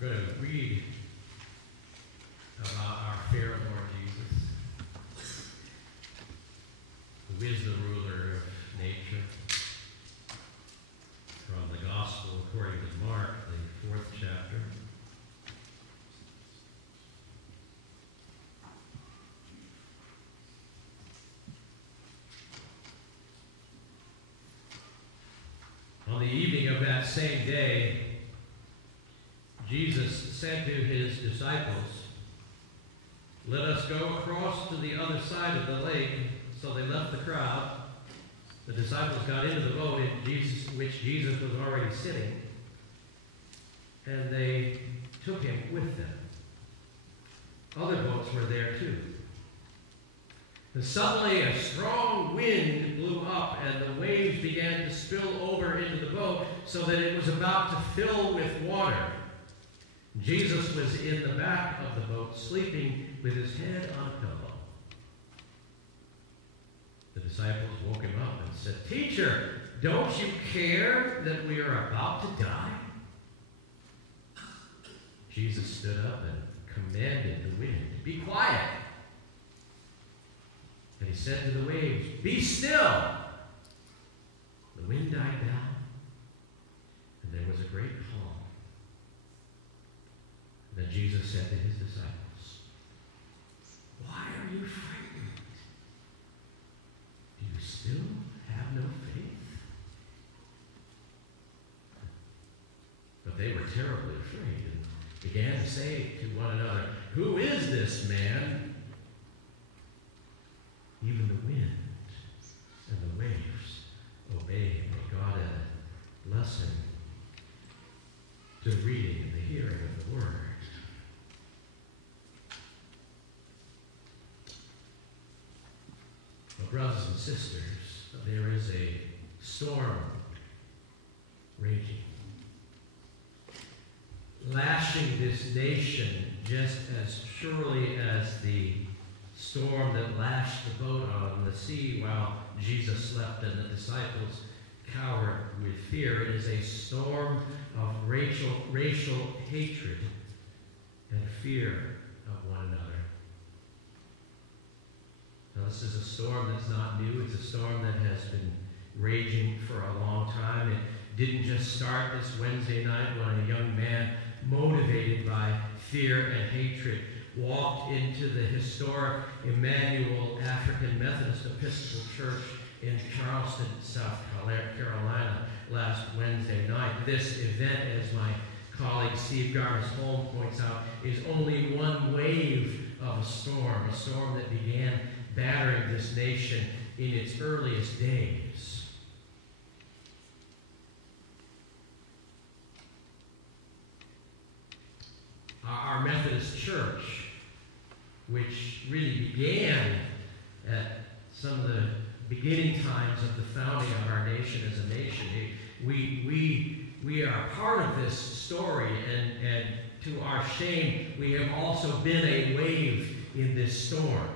We're going to read about our fair Lord Jesus, who is the ruler of nature, from the Gospel according to Mark, the 4th chapter. On the evening of that same day, Jesus said to his disciples, "Let us go across to the other side of the lake." So they left the crowd. The disciples got into the boat in which Jesus was already sitting, and they took him with them. Other boats were there too. And suddenly a strong wind blew up, and the waves began to spill over into the boat so that it was about to fill with water. Jesus was in the back of the boat, sleeping with his head on a pillow. The disciples woke him up and said, "Teacher, don't you care that we are about to die?" Jesus stood up and commanded the wind, "Be quiet." And he said to the waves, "Be still." The wind died down, and there was a great calm. Then Jesus said to his disciples, "Why are you frightened? Do you still have no faith?" But they were terribly afraid and began to say to one another, "Who is this man? Even the wind and the waves obey him." May God add a blessing to the reading and the hearing of the word. Well, brothers and sisters, there is a storm raging, lashing this nation just as surely as the storm that lashed the boat on the sea while Jesus slept and the disciples cowered with fear. It is a storm of racial hatred and fear of one another. Now, this is a storm that's not new. It's a storm that has been raging for a long time. It didn't just start this Wednesday night when a young man, motivated by fear and hatred, walked into the historic Emmanuel African Methodist Episcopal Church in Charleston, South Carolina, last Wednesday night. This event, as my colleague Steve Garvis-Holm points out, is only one wave of a storm that began battering this nation in its earliest days. Our Methodist Church, which really began at some of the beginning times of the founding of our nation as a nation, we are part of this story, and to our shame, we have also been a wave in this storm.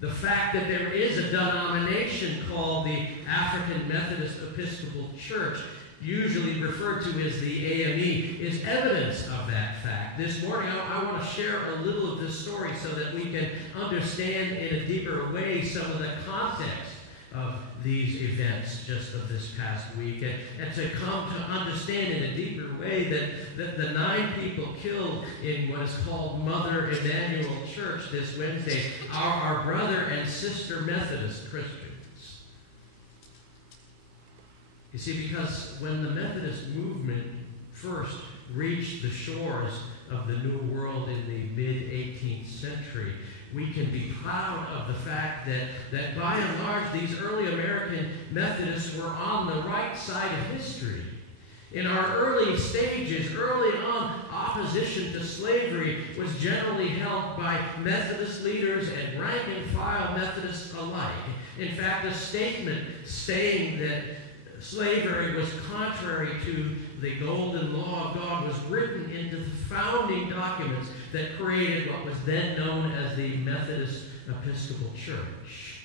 The fact that there is a denomination called the African Methodist Episcopal Church, usually referred to as the AME, is evidence of that fact. This morning, I want to share a little of this story so that we can understand in a deeper way some of the context of these events just of this past week, and to come to understand in a deeper way that the 9 people killed in what is called Mother Emanuel Church this Wednesday are our brother and sister Methodist Christians. You see, because when the Methodist movement first reached the shores of the New World in the mid-18th century, we can be proud of the fact that by and large, these early American Methodists were on the right side of history. In our early stages, early on, opposition to slavery was generally held by Methodist leaders and rank-and-file Methodists alike. In fact, a statement saying that slavery was contrary to the golden law of God was written into the founding documents that created what was then known as the Methodist Episcopal Church,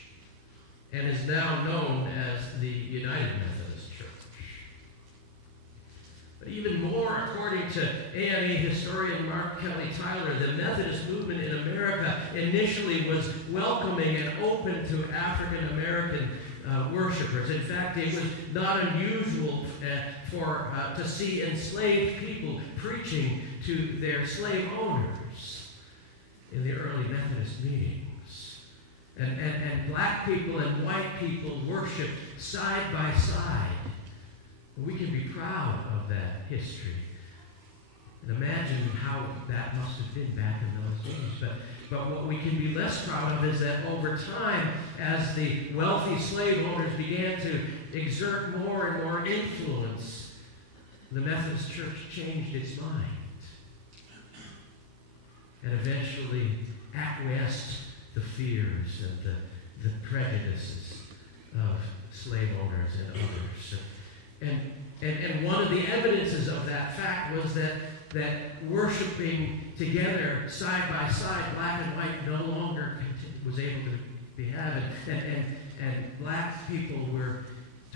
and is now known as the United Methodist Church. But even more, according to AME historian Mark Kelly Tyler, the Methodist movement in America initially was welcoming and open to African American worshipers. In fact, it was not unusual to see enslaved people preaching to their slave owners in the early Methodist meetings. And black people and white people worshiped side by side. We can be proud of that history. And imagine how that must have been back in those days. But what we can be less proud of is that over time, as the wealthy slave owners began to exert more and more influence, the Methodist Church changed its mind and eventually acquiesced the fears and the prejudices of slave owners and others. And one of the evidences of that fact was that worshiping together side by side, black and white, no longer was able to be had. And black people were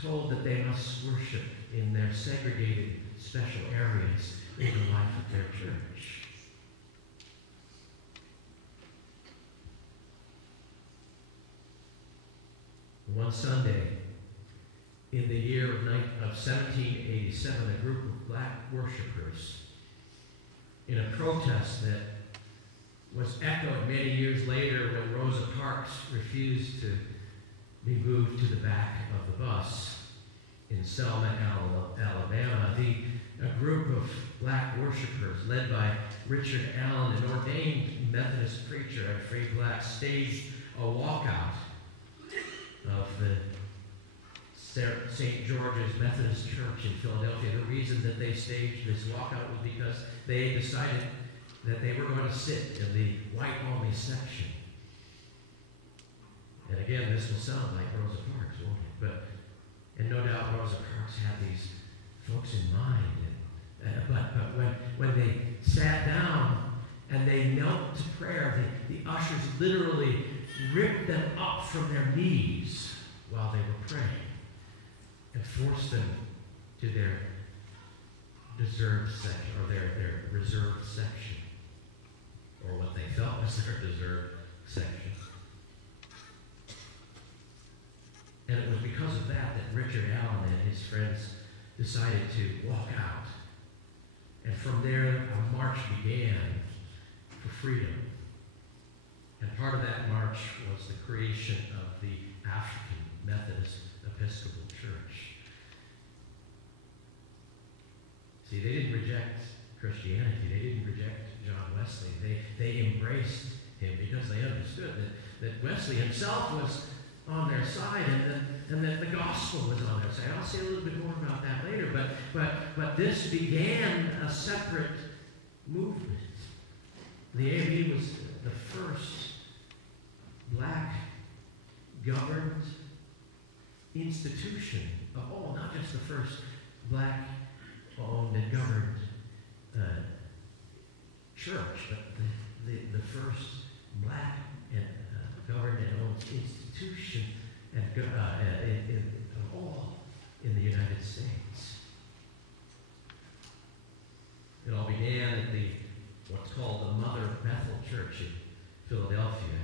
told that they must worship in their segregated special areas in the life of their church. One Sunday, in the year of 1787, a group of black worshipers, in a protest that was echoed many years later when Rosa Parks refused to be moved to the back of the bus in Selma, Alabama, a group of black worshipers led by Richard Allen, an ordained Methodist preacher and free black, staged a walkout of the St. George's Methodist Church in Philadelphia. The reason that they staged this walkout was because they decided that they were going to sit in the white-only section. And again, this will sound like Rosa Parks, won't it? And no doubt Rosa Parks had these folks in mind. But when they sat down and they knelt to prayer, the ushers literally ripped them up from their knees while they were praying and forced them to their reserved section, or their reserved section, or what they felt was their reserved section. And it was because of that Richard Allen and his friends decided to walk out. And from there, a march began for freedom. And part of that march was the creation of the African Methodist Episcopal Church. See, they didn't reject Christianity. They didn't reject John Wesley. They embraced him because they understood that Wesley himself was on their side and that the gospel was on their side. I'll say a little bit more about that later. But this began a separate movement. The AME was the first black governed institution of all, not just the first black owned and governed church, but the first black and governed and owned institution of all in the United States. It all began at what's called the Mother Bethel Church in Philadelphia,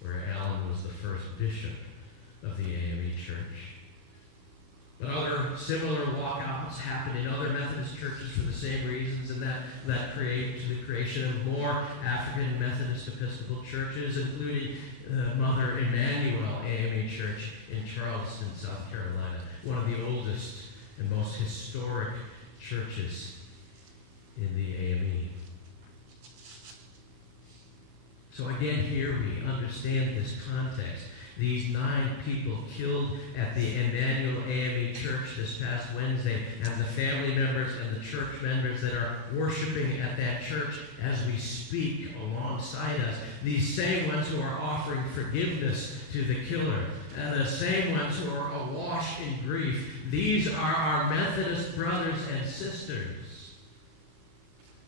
where Allen was the first bishop of the AME Church. But other similar walkouts happened in other Methodist churches for the same reasons, and that created the creation of more African Methodist Episcopal churches, including Mother Emanuel AME Church in Charleston, South Carolina, one of the oldest and most historic churches in the AME. So again, here we understand this context. These 9 people killed at the Emmanuel AME Church this past Wednesday, and the family members and the church members that are worshiping at that church as we speak alongside us, these same ones who are offering forgiveness to the killer, and the same ones who are awash in grief, these are our Methodist brothers and sisters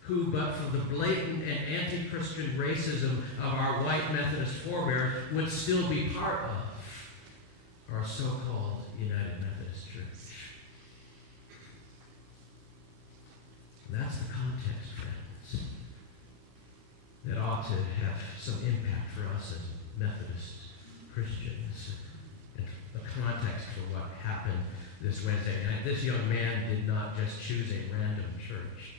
who, but for the blatant and anti-Christian racism of our white Methodist forebears, would still be part of our so-called United Methodist Church. That's the context, friends, that ought to have some impact for us as Methodist Christians. And the context for what happened this Wednesday night. This young man did not just choose a random church.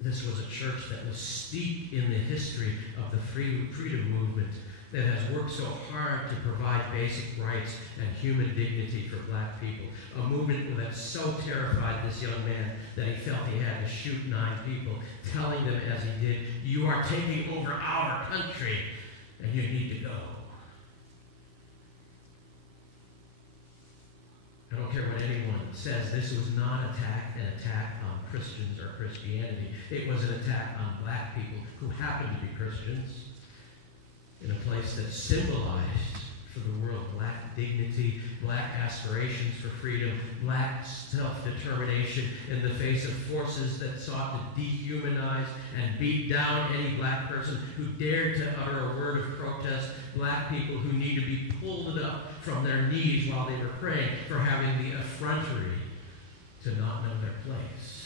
This was a church that was steeped in the history of the freedom movement that has worked so hard to provide basic rights and human dignity for black people. A movement that so terrified this young man that he felt he had to shoot 9 people, telling them as he did, "You are taking over our country and you need to go." I don't care what anyone says, this was not an attack on Christians or Christianity. It was an attack on black people who happened to be Christians in a place that symbolized for the world black dignity, black aspirations for freedom, black self-determination in the face of forces that sought to dehumanize and beat down any black person who dared to utter a word of protest, black people who need to be pulled up from their knees while they were praying for having the effrontery to not know their place.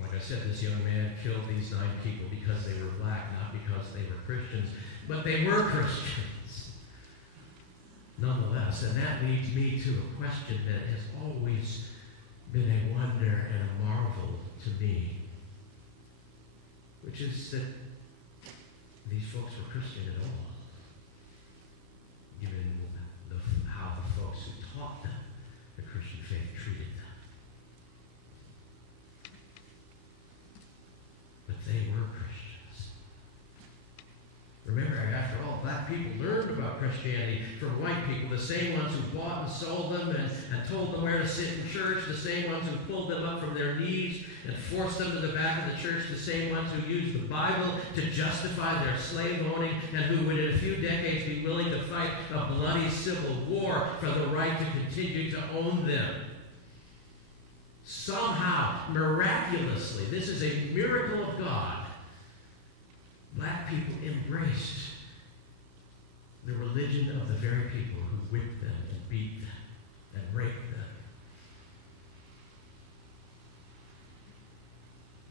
Like I said, this young man killed these 9 people because they were black, not because they were Christians, but they were Christians nonetheless. And that leads me to a question that has always been a wonder and a marvel to me, which is that these folks were Christian at all, given how the folks who taught them the Christian faith treated them. But they were Christians. Remember, after all, black people learned about Christianity from white people, the same ones who bought and sold them and told them where to sit in church, the same ones who pulled them up from their knees and forced them to the back of the church, the same ones who used the Bible to justify their slave owning and who would in a few decades be willing to fight a bloody civil war for the right to continue to own them. Somehow, miraculously, this is a miracle of God, black people embraced the religion of the very people who whipped them and beat them and raped them.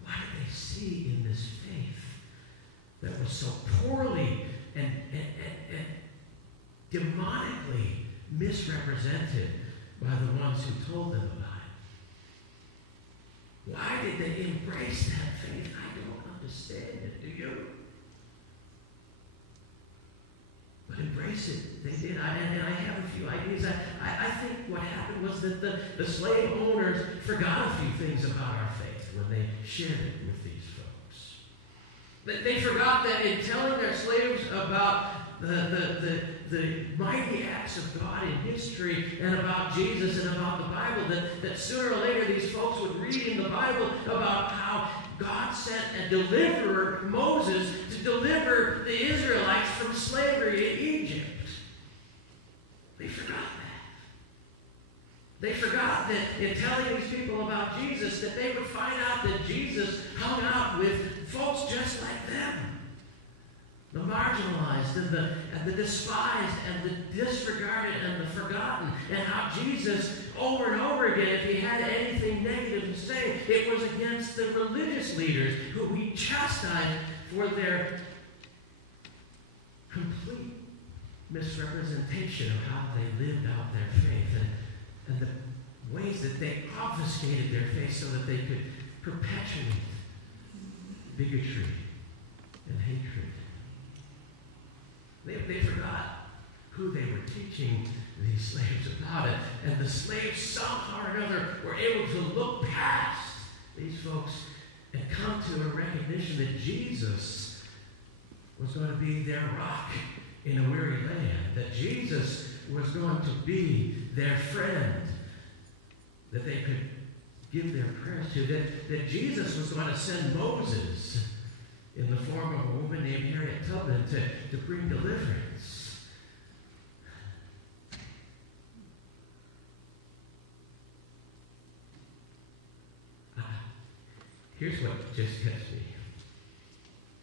What did they see in this faith that was so poorly and demonically misrepresented by the ones who told them about it? Why did they embrace that faith? I don't understand it. Do you? But embrace it. They did. And I have a few ideas. I think what happened was that the slave owners forgot a few things about our faith when they shared it with these folks. They forgot that in telling their slaves about the mighty acts of God in history and about Jesus and about the Bible, that sooner or later these folks would read in the Bible about how God sent a deliverer, Moses, to deliver the Israelites from slavery in Egypt. They forgot that. They forgot that in telling these people about Jesus, that they would find out that Jesus hung out with folks just like them. The marginalized and the despised and the disregarded and the forgotten. And how Jesus, over and over again, if he had anything negative to say, it was against the religious leaders who he chastised for their complete misrepresentation of how they lived out their faith and the ways that they obfuscated their faith so that they could perpetuate bigotry and hatred. They forgot who they were teaching these slaves about it. And the slaves somehow or another were able to look past these folks and come to a recognition that Jesus was going to be their rock in a weary land. That Jesus was going to be their friend that they could give their prayers to. That Jesus was going to send Moses in the form of a woman named Harriet Tubman to bring deliverance. Here's what just gets me.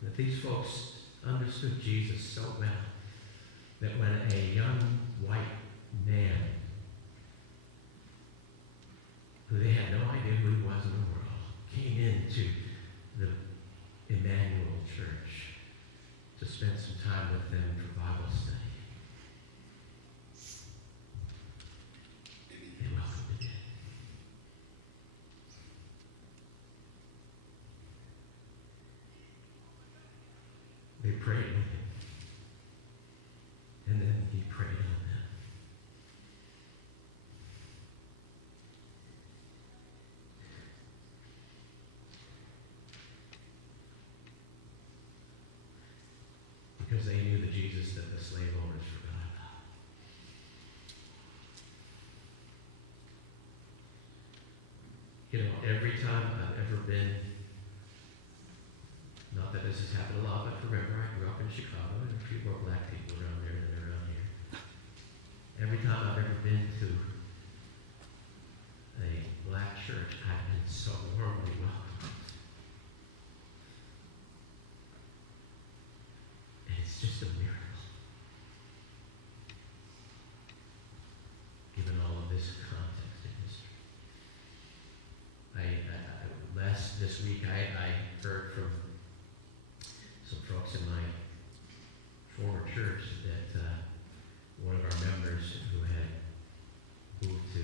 That these folks understood Jesus so well that when a young white man who they had no idea who he was in the world came into the Emmanuel Church to spend some time with them for Bible study. They welcomed him in. They prayed with him. And then he prayed on them. Because they knew the Jesus that the slave owners forgot about. You know, every time I've ever been, not that this has happened a lot, but remember, I grew up in Chicago, and a few more black people around there than around here. Every time I've ever been to a black church, I've been so warmly welcomed. And it's just a miracle. Given all of this context and history. This week I heard from some folks in my former church that one of our members who had moved to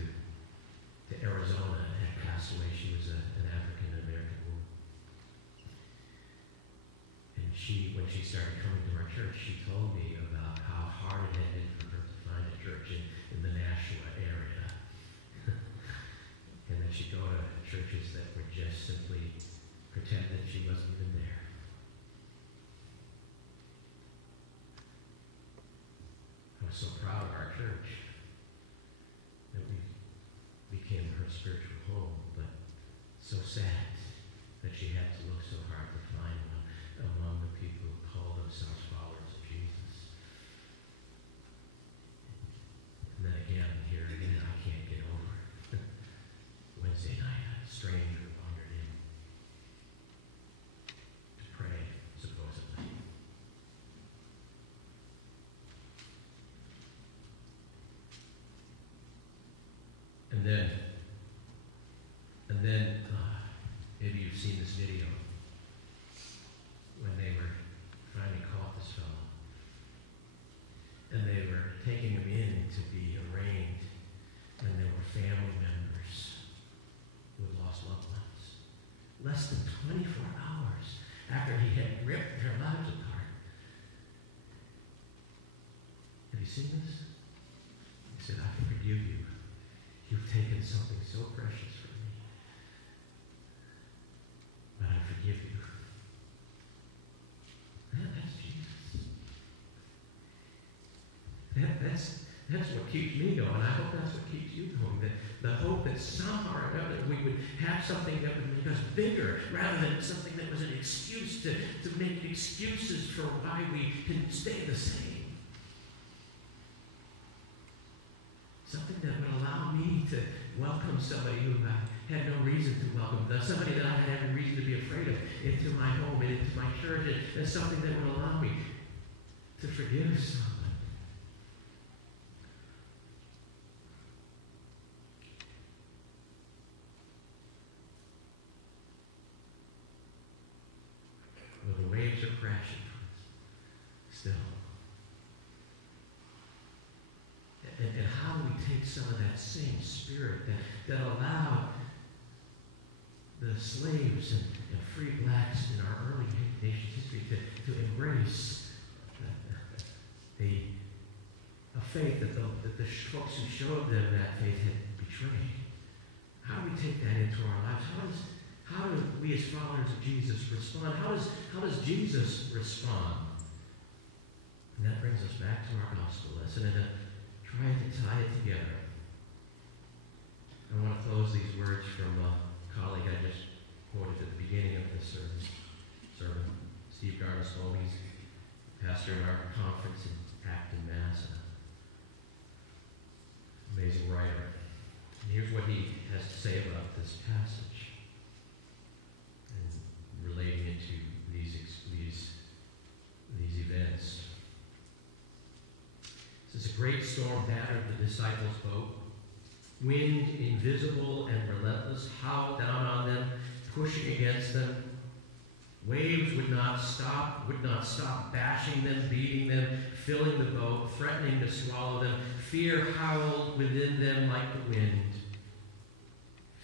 Arizona had passed away. She was an African-American woman. And when she started coming to our church, she told me about how hard it had been for her to find a church in the Nashua area. And that she'd go to churches that would just simply pretend that she wasn't even there. I was so proud of our church that we became her spiritual home, but so sad that she had to look so hard to find one among the people who call themselves followers of Jesus. And then again, here again, I can't get over it. Wednesday night, a stranger wandered in to pray, supposedly. And then, maybe you've seen this video when they were finally caught this fellow. And they were taking him in to be arraigned, and there were family members who had lost loved ones. Less than 24 hours after he had ripped their lives apart. Have you seen this? He said, I forgive you. You've taken something so precious from me. But I forgive you. That's Jesus. That's what keeps me going. I hope that's what keeps you going. The hope that somehow or another we would have something that would make us bigger rather than something that was an excuse to make excuses for why we can stay the same. Something that would allow me to welcome somebody who I had no reason to welcome, somebody that I had every reason to be afraid of, into my home and into my church, and something that would allow me to forgive someone. Well, the waves are crashing still. And how do we take some of that same spirit that allowed the slaves and free blacks in our early nation's history to embrace a faith that the folks who showed them that faith had betrayed? How do we take that into our lives? How do we as followers of Jesus respond? How does Jesus respond? And that brings us back to our gospel lesson and trying to tie it together. I want to close these words from a colleague I just quoted at the beginning of this sermon, Steve Garnisol. He's pastor in our conference in Acton, Mass. Amazing writer. And here's what he has to say about this passage and relating it to these events. This is a great storm battered the disciples' boat. Wind, invisible and relentless, howled down on them, pushing against them. Waves would not stop bashing them, beating them, filling the boat, threatening to swallow them. Fear howled within them like the wind.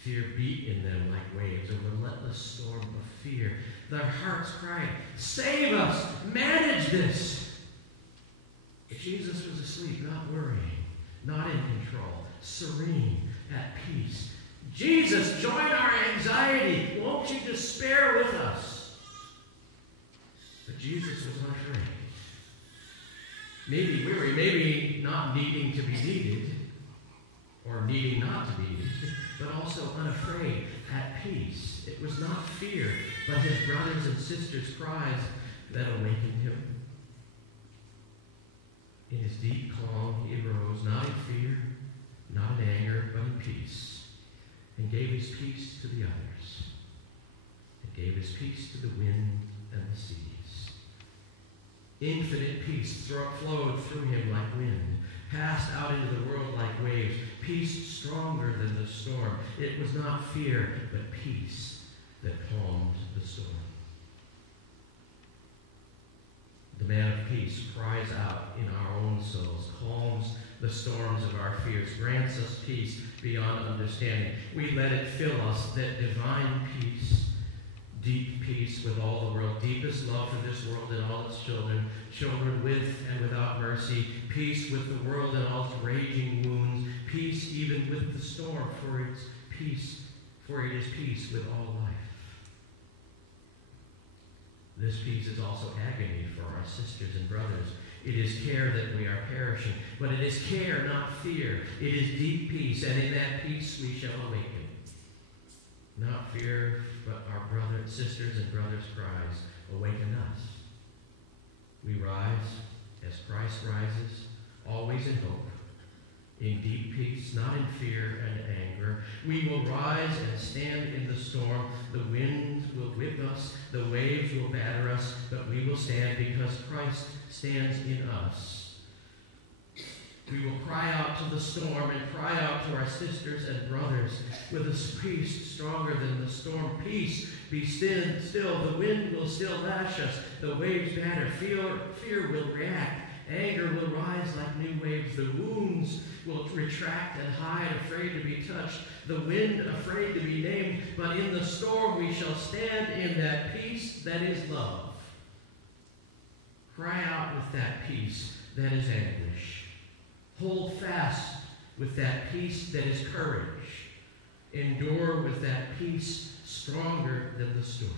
Fear beat in them like waves, a relentless storm of fear. Their hearts cried, "Save us! Manage this!" But Jesus was asleep, not worrying, not in control, serene, at peace. "Jesus, join our anxiety. Won't you despair with us?" But Jesus was unafraid. Maybe weary, maybe not needing to be needed, or needing not to be needed, but also unafraid, at peace. It was not fear, but his brothers and sisters' cries that awakened him. In his deep calm, he arose, not in fear, not in anger, but in peace, and gave his peace to the others, and gave his peace to the wind and the seas. Infinite peace flowed through him like wind, passed out into the world like waves, peace stronger than the storm. It was not fear, but peace that calmed the storm. The man of peace cries out in our own souls, calms the storms of our fears, grants us peace beyond understanding. We let it fill us, that divine peace, deep peace with all the world, deepest love for this world and all its children, children with and without mercy, peace with the world and all its raging wounds, peace even with the storm, for it is peace with all life. This peace is also agony for our sisters and brothers. It is care that we are perishing, but it is care, not fear. It is deep peace, and in that peace we shall awaken. Not fear, but our sisters and brothers' cries awaken us. We rise as Christ rises, always in hope, in deep peace, not in fear and anger. We will rise and stand in the storm. The wind will whip us, the waves will batter us, but we will stand because Christ stands in us. We will cry out to the storm and cry out to our sisters and brothers with a peace stronger than the storm. Peace, be still. The wind will still lash us. The waves batter. Fear will react. Anger will rise like new waves. The wounds will retract and hide, afraid to be touched. The wind, afraid to be named. But in the storm we shall stand in that peace that is love. Cry out with that peace that is anguish. Hold fast with that peace that is courage. Endure with that peace stronger than the storm.